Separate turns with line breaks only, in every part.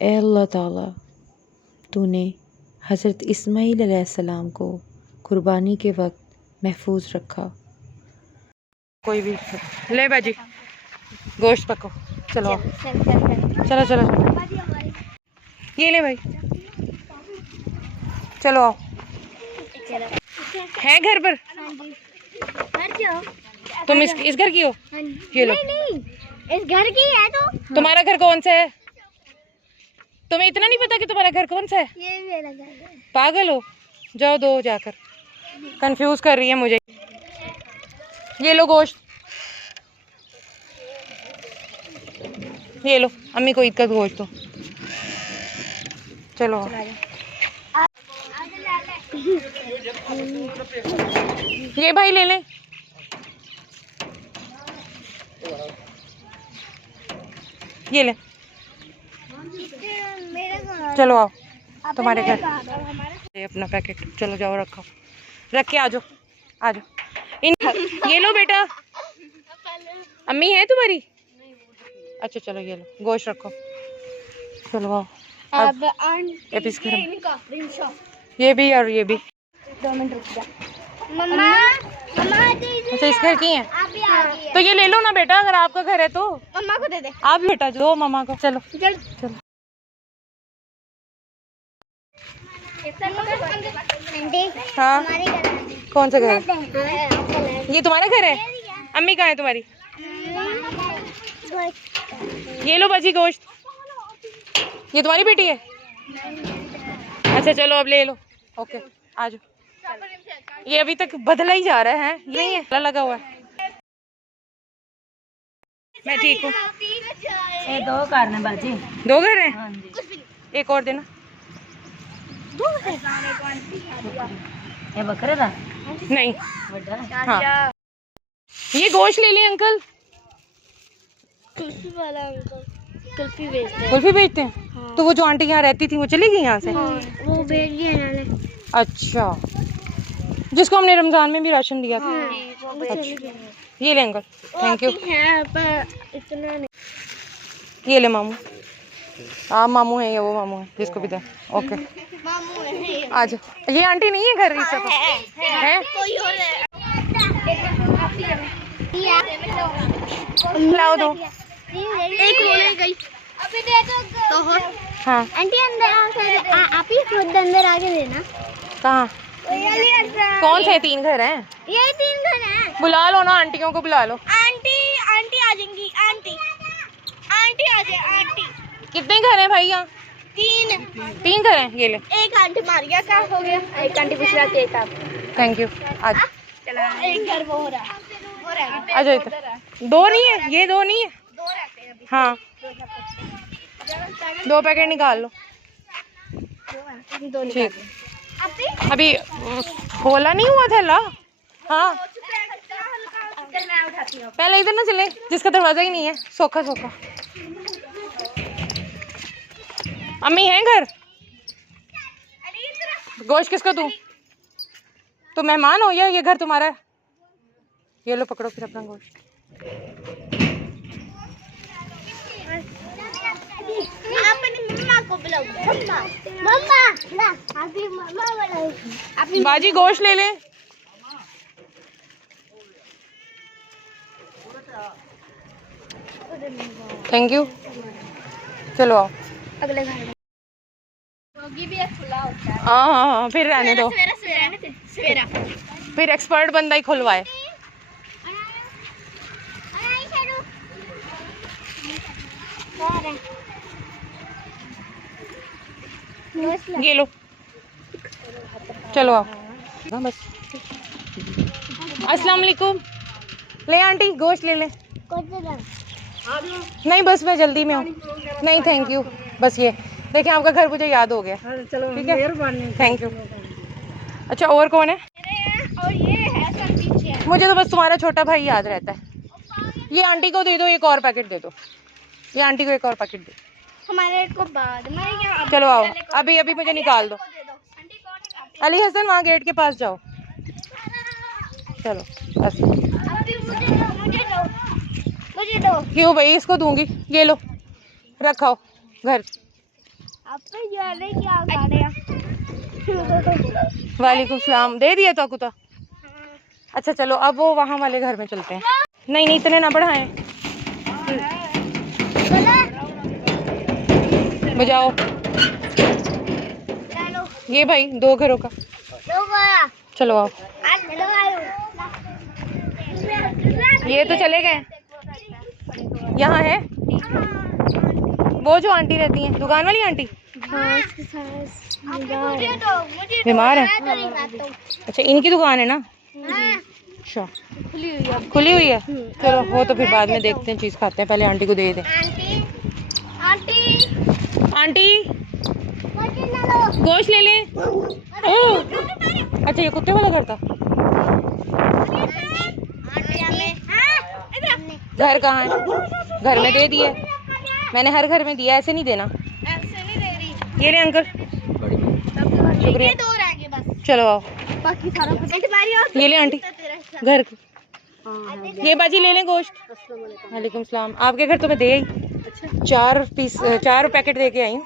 ए अल्लाह ताला तूने हज़रत इस्माईल अलैहिस्सलाम को कुर्बानी के वक्त महफूज रखा। कोई भी ले बाजी गोश्त पको। चलो।
चल चल चल
ये ले भाई। चलो आओ। है घर पर?
हाँ
तुम इस इस घर की हो?
हाँ
ये लो।
नहीं नहीं। इस घर की है तो?
तुम्हारा घर कौन सा है? तुम्हें इतना नहीं पता कि तुम्हारा घर कौन सा है?
ये मेरा घर है।
पागल हो। जाओ दो जाकर। कंफ्यूज कर रही है मुझे। ये लो गोश्त। ये लो अम्मी को ईद का गोश्त दो। चलो। ये भाई ले लें। ये ले। चलो आओ तुम्हारे घर।
है, हमारे।
ये अपना पैकेट चलो जाओ रखो। रख के आ जाओ आ जाओ। इन ये लो बेटा। अम्मी है तुम्हारी? अच्छा चलो ये लो गोश्त रखो। चलो आओ। अब ये भी और ये भी।
दो मिनट रुक जा। मम्मा
अच्छा इस घर की हैं?
गई
तो ये ले लो ना बेटा अगर आपका घर है तो।
मम्मा को दे दे।
आप बेटा जो मम्मा को। चलो।
चल
चलो। हाँ। कौन सा घर? ये तुम्हारा घर है? अम्मी कहाँ है तुम्हारी? ये लो बाजी गोश्त। ये तुम्हारी बेटी है? अच्छा चलो अब ले लो। ओके आ जाओ। ये अभी तक बदला ही जा रहा है यही है। लगा हुआ है। मैं ठीक हूँ।
दो घर हैं
दो घर हैं? एक और देना।
ये बकरे था
नहीं। हाँ। ये गोश्त ले लें अंकल।
कुल्फी वाला अंकल। कुल्फी बेचते हैं।
कुल्फी बेचते हैं? हाँ। तो वो जो आंटी यहाँ रहती थी वो चली गई यहाँ से?
हाँ। वो बेच गई
अच्छा। जिसको हमने रमज़ान में भी राशन दिया था।
हाँ। अच्छा।
ये ले अंकल। थैंक यू ये ले मामू। आप मामू है ये वो मामू है जिसको भी दे। ओके
है
ये आंटी नहीं है घर इस वक्त है
है
लाओ दो।
एक गई अभी दे दो तो हाँ। आंटी अंदर आप ही खुद अंदर आके देना।
कहाँ? कौन से तीन घर हैं?
ये तीन घर हैं।
बुला लो ना आंटियों को बुला लो।
आंटी आंटी आ जाएँगी आंटी। आंटी आ जाए आंटी।
कितने घर हैं भाई यहाँ
तीन।
तीन घर हैं ये ले।
एक आंटी मार गया क्या हो गया एक आंटी पिछला के था
थैंक यू आ जाओ
चला। एक घर वो हो रहा। है
इधर। दो नहीं है? ये दो नहीं है?
हैं
दो पैकेट निकाल लो। ठीक।
अभी?
खोला नहीं हुआ था ला हाँ
मैं उठाती हूँ।
पहले इधर ना चले जिसका दरवाज़ा ही नहीं है। सोखा सोखा। अम्मी है घर? गोश्त किसको दूँ तो मेहमान हो या ये घर तुम्हारा? है ये लो पकड़ो फिर अपना गोश्त
अपनी मम्मा को बुलाओ। मम्मा। मम्मा। ला अभी मम्मा बुलाओ। अभी
बाजी गोश्त ले ले। थैंक यू चलो आओ।
अगले घर में। है
फिर रहने दो।
सवेरा सवेरा सवेरा।
फिर एक्सपर्ट बंदा ही खुलवाए। ये लो। चलो आओ। हाँ बस। अस्सलाम वालेकुम ले आंटी गोश्त ले ले। नहीं। बस मैं जल्दी में हूँ। नहीं थैंक यू बस ये। देखिए आपका घर मुझे याद हो गया।
चलो
ठीक है? थैंक यू अच्छा और कौन है?
और ये है
मुझे तो बस तुम्हारा छोटा भाई याद रहता है। ये आंटी को दे दो एक और पैकेट दे दो। ये आंटी को एक और पैकेट दे
हमारे को बाद में
चलो आओ अभी अभी मुझे निकाल दो। अली हसन वहाँ गेट के पास जाओ। चलो बस। क्यों भाई इसको दूँगी। ये लो रखाओ घर। वालेकुम सलाम। दे दिया तो कुता अच्छा चलो अब वो वहाँ वाले घर में चलते हैं। नहीं नहीं इतने ना बढ़ाएँ। बजाओ। ये भाई दो घरों का। चलो आओ। ये तो चले गए। यहाँ है। वो जो आंटी रहती हैं। दुकान वाली आंटी? बीमार है। अच्छा इनकी दुकान है ना? अच्छा
खुली हुई है?
चलो, वो तो फिर बाद में देखते हैं, चीज़ खाते हैं, पहले आंटी को दे दे।
आंटी,
गोश्त ले लें। अच्छा ये कुत्ते वाला
इधर
घर कहाँ है? घर में दे दिए। मैंने हर घर में दिया ऐसे नहीं देना।
ऐसे नहीं दे रही।
ये ले अंकल। शुक्रिया
दो रह गए बस।
चलो आओ।
बाकी सारा कुछ
ये ले आंटी घर। की ये बाजी ले लें गोश्त। वालेकुम सलाम। आपके घर तो मैं दे आई। चार पीस चार पैकेट दे के आई हूँ।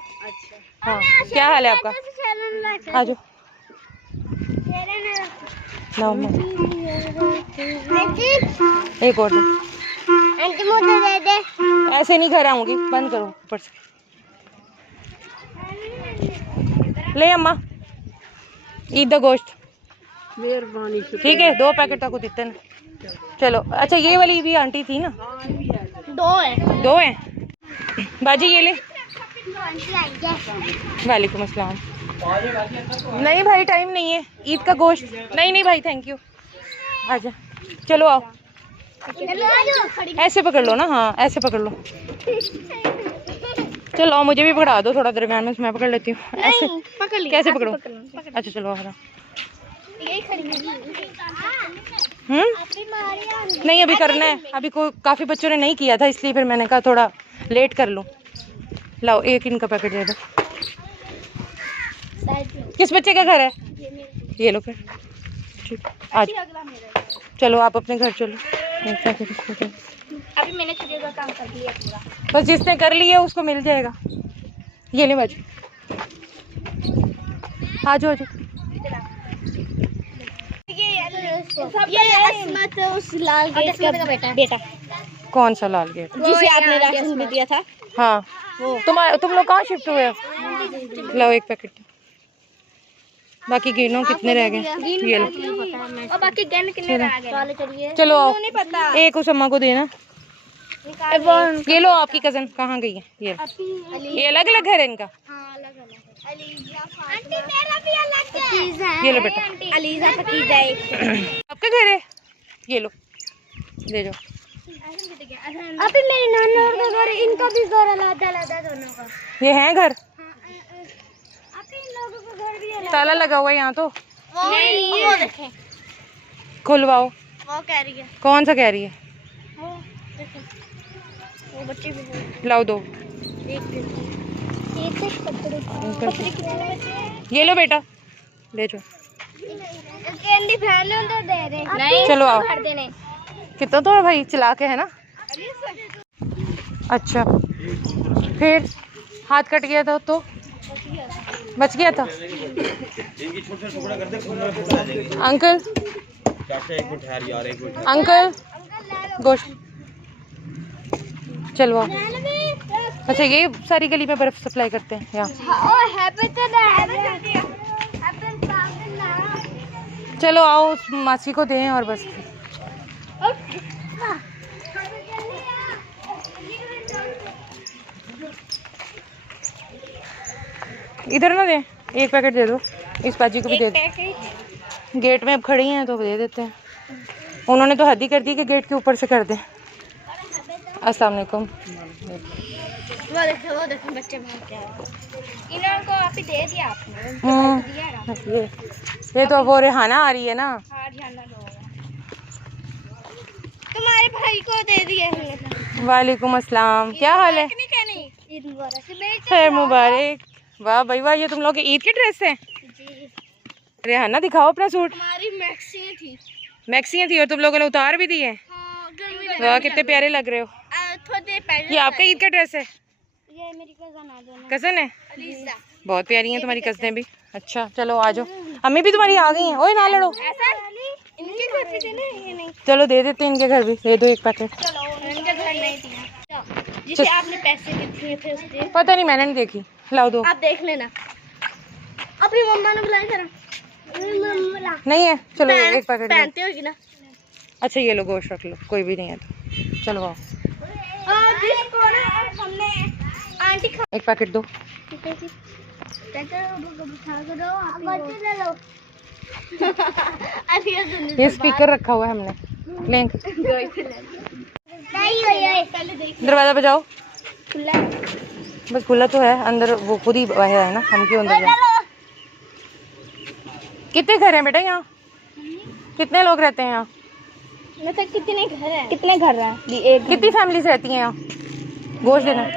हाँ। क्या हाल है आपका? आ जाओ एक और दे
मुझे दे दे।
ऐसे नहीं घर आऊँगी। बंद करो ऊपर से। ले अम्मा। ईद द गोश्त ठीक है दो पैकेट तक दिते ना चलो अच्छा ये वाली भी आंटी थी ना?
दो है।
दो हैं? बाजी ये ले। वालेकुम अस्सलाम। नहीं भाई टाइम नहीं है। ईद का गोश्त नहीं नहीं भाई थैंक यू आजा। चलो आओ। ऐसे पकड़ लो ना हाँ ऐसे पकड़ लो। चलो आओ मुझे भी पकड़ा दो थोड़ा दरम्यान में मैं पकड़ लेती हूँ। ऐसे
पकड़
कैसे पकड़ो? अच्छा चलो आ
है।
हम्म? नहीं? अभी करना है। अभी को काफ़ी बच्चों ने नहीं किया था इसलिए फिर मैंने कहा थोड़ा लेट कर लूँ। लाओ एक इनका पैकेट दे दो। किस बच्चे का घर है? ये लो फिर। ठीक आज। चलो आप अपने घर चलो। पैकेट इसको दो।
अभी मैंने खरीद का काम कर दिया पूरा।
बस जिसने कर लिया उसको मिल जाएगा। ये ले बाजू आज जाओ आ
ये असमत उस लाल गेट का बेटा। बेटा।
कौन सा लाल गेट?
जिसे आपने राशन भी दिया था।
हाँ। तुम तुम लोग कहाँ शिफ्ट हुए हो? लो एक पैकेट बाकी गिनो कितने रह गए? ये लो।
और बाकी गेंद कितने रह गए? चलो
आओ।
नहीं पता।
एक उस अम्मा को देना। ये लो आपकी कज़न कहाँ गई है? ये ये अलग अलग घर है इनका
आंटी मेरा भी अलग है।
ये लो बेटा।
अलीजा फकीजा एक
आपका घर है? ये लो। दे जाओ।
अभी मेरे नाना और का घर इनका भी घर अलग अलग दोनों का।
ये है घर
अभी इन लोगों का घर भी अलग
ताला लगा हुआ है यहाँ तो।
नहीं वो
खुलवाओ।
वो कह रही है।
कौन सा कह रही है?
वो वो बच्चे भी
लाओ दो।
हैं।
ये लो बेटा। ले जाओ।
तो
चलो आओ। कितना तो है भाई? चला के है ना? अच्छा। फिर हाथ कट गया था तो? बच गया था। अंकल? अंकल गोश्त चलो अच्छा ये सारी गली में बर्फ़ सप्लाई करते हैं यहाँ चलो आओ, उस मासी को दें और बस। इधर ना दे एक पैकेट दे दो। इस पाजी को भी दे दो। गेट में अब खड़ी हैं तो दे देते हैं। उन्होंने तो हद ही कर दी कि गेट के ऊपर से कर दें। अस्सलाम वालेकुम।
वो देखो वो देखो बच्चे भाग के इन्हों को आप ही दे दिया आपने दिया
ये ये तो वो रेहाना आ रही है ना।
हाँ तुम्हारे भाई को दे दिए
वालेकुम अस्सलाम। क्या हाल है? खैर मुबारक। वाह भाई वाह ये तुम लोग की ईद की ड्रेस है? रेहाना दिखाओ अपना सूट
हमारी मैक्सी थी।
मैक्सियाँ थी और तुम लोगों ने उतार भी दी है?
हाँ
वाह कितने प्यारे लग रहे हो। ये आपका ईद का ड्रेस है?
ये मेरी कज़न
है? बहुत प्यारी हैं तुम्हारी कजनें भी। अच्छा चलो आ जाओ। अम्मी भी तुम्हारी आ गई हैं। ओए ना लड़ो। चलो दे देते हैं इनके घर भी। दे दो एक पैकेट
चलो इनके घर नहीं दिया जिसे आपने पैसे दिए थे उसके?
पता नहीं मैंने नहीं देखी। लाओ दो।
आप देख लेना। अपनी मम्मा ने बुलाया जरा
नहीं है चलो एक पैकेट।
पहनते होगी ना?
अच्छा ये लो गोश्त रख लो कोई भी नहीं है तो। चलो आओ। एक पैकेट दो। ये स्पीकर रखा हुआ है हमने। लिंक दरवाज़ा बजाओ बस खुला तो है अंदर वो खुद ही बाहर है ना हम क्यों अंदर जाए? कितने घर हैं बेटा यहाँ? कितने लोग रहते हैं यहाँ?
मतलब कितने घर हैं? कितने घर हैं? एक
कितनी फैमिलीज़ रहती हैं यहाँ? गोश्त देना।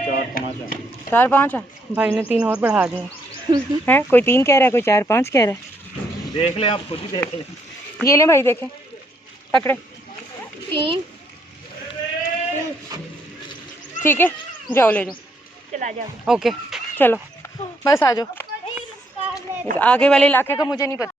चार पाँच है? भाई ने तीन और बढ़ा दिए। हैं? कोई तीन कह रहा है कोई चार पाँच कह रहा है?
देख ले आप खुद ही देख ले।
ये ले भाई देखे। पकड़े।
तीन।
ठीक है जाओ ले जाओ।
चला जाओ।
ओके चलो बस आ जाओ। आगे वाले इलाके का मुझे नहीं पता।